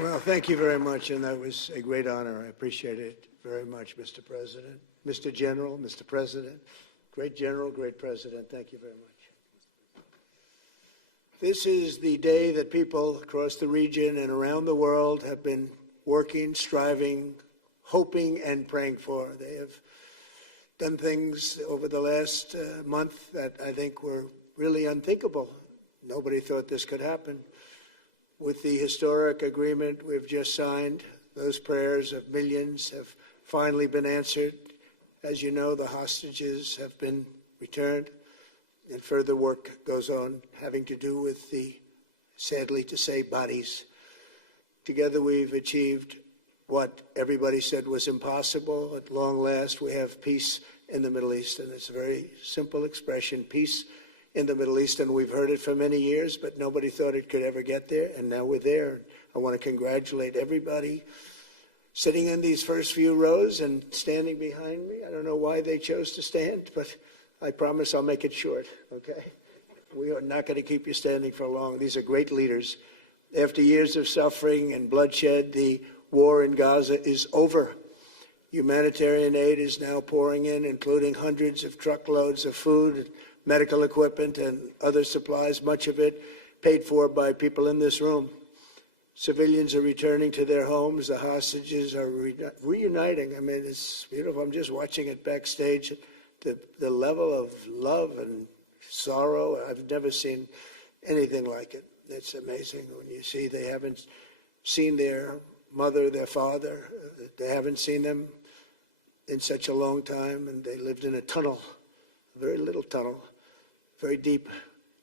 Well, thank you very much, and that was a great honor. I appreciate it very much, Mr. President. Mr. General, Mr. President, great General, great President, thank you very much. This is the day that people across the region and around the world have been working, striving, hoping, and praying for. They have done things over the last month that I think were really unthinkable. Nobody thought this could happen. With the historic agreement we've just signed, those prayers of millions have finally been answered. As you know, the hostages have been returned, and further work goes on having to do with the, sadly to say, bodies. Together we've achieved what everybody said was impossible. At long last, we have peace in the Middle East, and it's a very simple expression, peace in the Middle East, and we've heard it for many years, but nobody thought it could ever get there, and now we're there. I want to congratulate everybody sitting in these first few rows and standing behind me. I don't know why they chose to stand, but I promise I'll make it short, okay? We are not going to keep you standing for long. These are great leaders. After years of suffering and bloodshed, the war in Gaza is over. Humanitarian aid is now pouring in, including hundreds of truckloads of food, medical equipment, and other supplies, much of it paid for by people in this room. Civilians are returning to their homes. The hostages are reuniting. I mean, it's beautiful. I'm just watching it backstage. The level of love and sorrow, I've never seen anything like it. It's amazing when you see they haven't seen their mother, their father. They haven't seen them in such a long time, and they lived in a tunnel, a very little tunnel, very deep,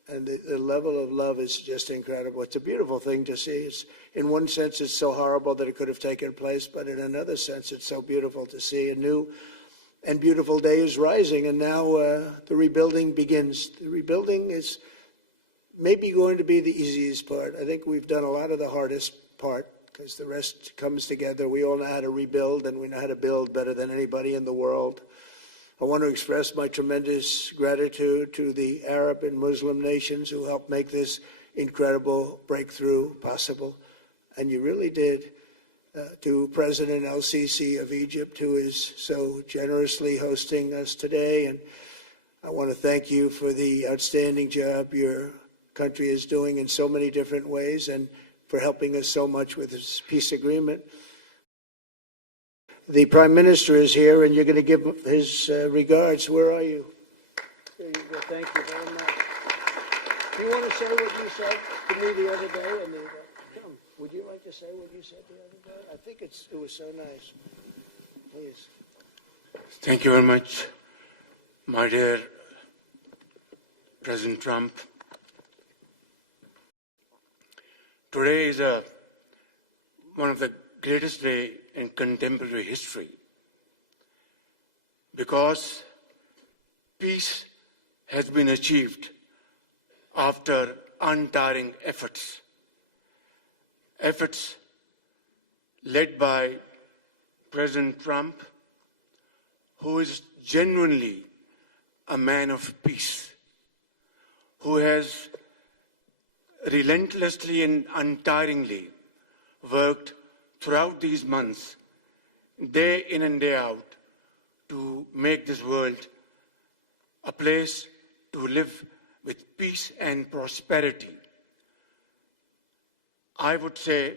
and the level of love is just incredible. It's a beautiful thing to see. It's, in one sense, it's so horrible that it could have taken place, but in another sense, it's so beautiful to see. A new and beautiful day is rising, and now the rebuilding begins. The rebuilding is maybe going to be the easiest part. I think we've done a lot of the hardest part, because the rest comes together. We all know how to rebuild, and we know how to build better than anybody in the world. I want to express my tremendous gratitude to the Arab and Muslim nations who helped make this incredible breakthrough possible. And you really did. To President El-Sisi of Egypt, who is so generously hosting us today. And I want to thank you for the outstanding job your country is doing in so many different ways, and for helping us so much with this peace agreement. The Prime Minister is here, and you're going to give his regards. Where are you? There you go. Thank you very much. Do you want to say what you said to me the other day? Come, would you like to say what you said the other day? I think it was so nice. Please. Thank you very much, my dear President Trump. Today is one of the greatest days in contemporary history, because peace has been achieved after untiring efforts led by President Trump, who is genuinely a man of peace, who has relentlessly and untiringly worked throughout these months, day in and day out, to make this world a place to live with peace and prosperity. I would say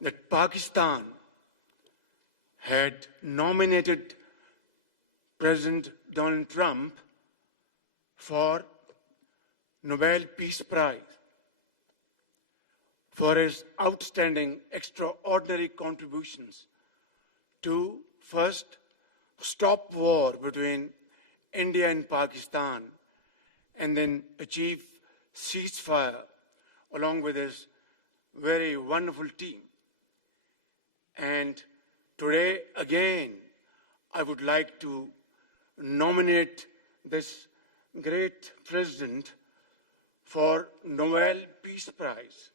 that Pakistan had nominated President Donald Trump for Nobel Peace Prize for his outstanding, extraordinary contributions to first stop war between India and Pakistan, and then achieve ceasefire along with his very wonderful team. And today, again, I would like to nominate this great president for Nobel Peace Prize,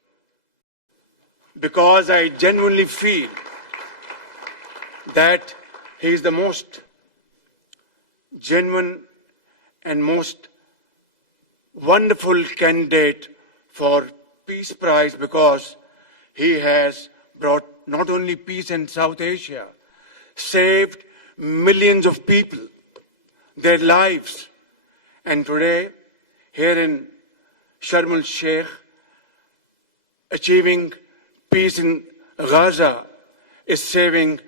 because I genuinely feel that he is the most genuine and most wonderful candidate for Peace Prize, because he has brought not only peace in South Asia, saved millions of people, their lives. And today, here in Sharm el-Sheikh, achieving peace in Gaza is saving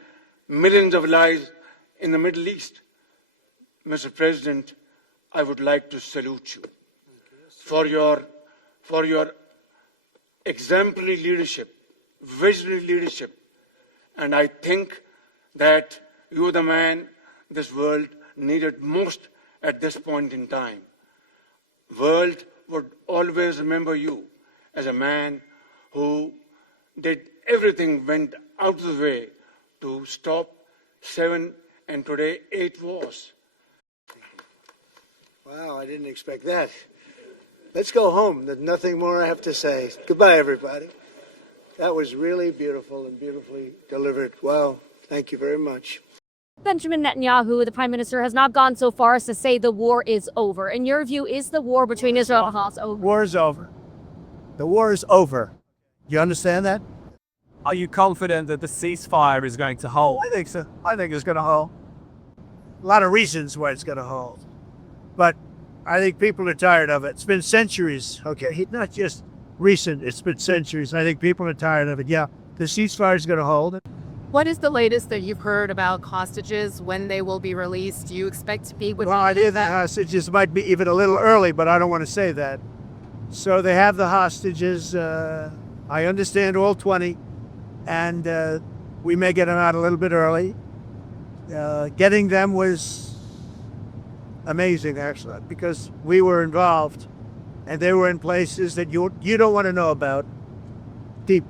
millions of lives in the Middle East. Mr. President, I would like to salute you for your exemplary leadership, visionary leadership. And I think that you're the man this world needed most at this point in time. World would always remember you as a man who did everything, went out of the way to stop 7 and today 8 wars. Wow, I didn't expect that. Let's go home. There's nothing more I have to say. Goodbye, everybody. That was really beautiful and beautifully delivered. Wow, thank you very much. Benjamin Netanyahu, the Prime Minister, has not gone so far as to say the war is over. In your view, is the war between Israel and Hamas over? War is over. The war is over. You understand that? Are you confident that the ceasefire is going to hold? I think so. I think it's going to hold. A lot of reasons why it's going to hold. But I think people are tired of it. It's been centuries, okay? Not just recent, it's been centuries. I think people are tired of it. Yeah, the ceasefire is going to hold. What is the latest that you've heard about hostages, when they will be released? Do you expect to be with... Well, I hear the hostages might be even a little early, but I don't want to say that. So they have the hostages. I understand all 20, and we may get them out a little bit early. Getting them was amazing, actually, because we were involved, and they were in places that you don't want to know about. Deep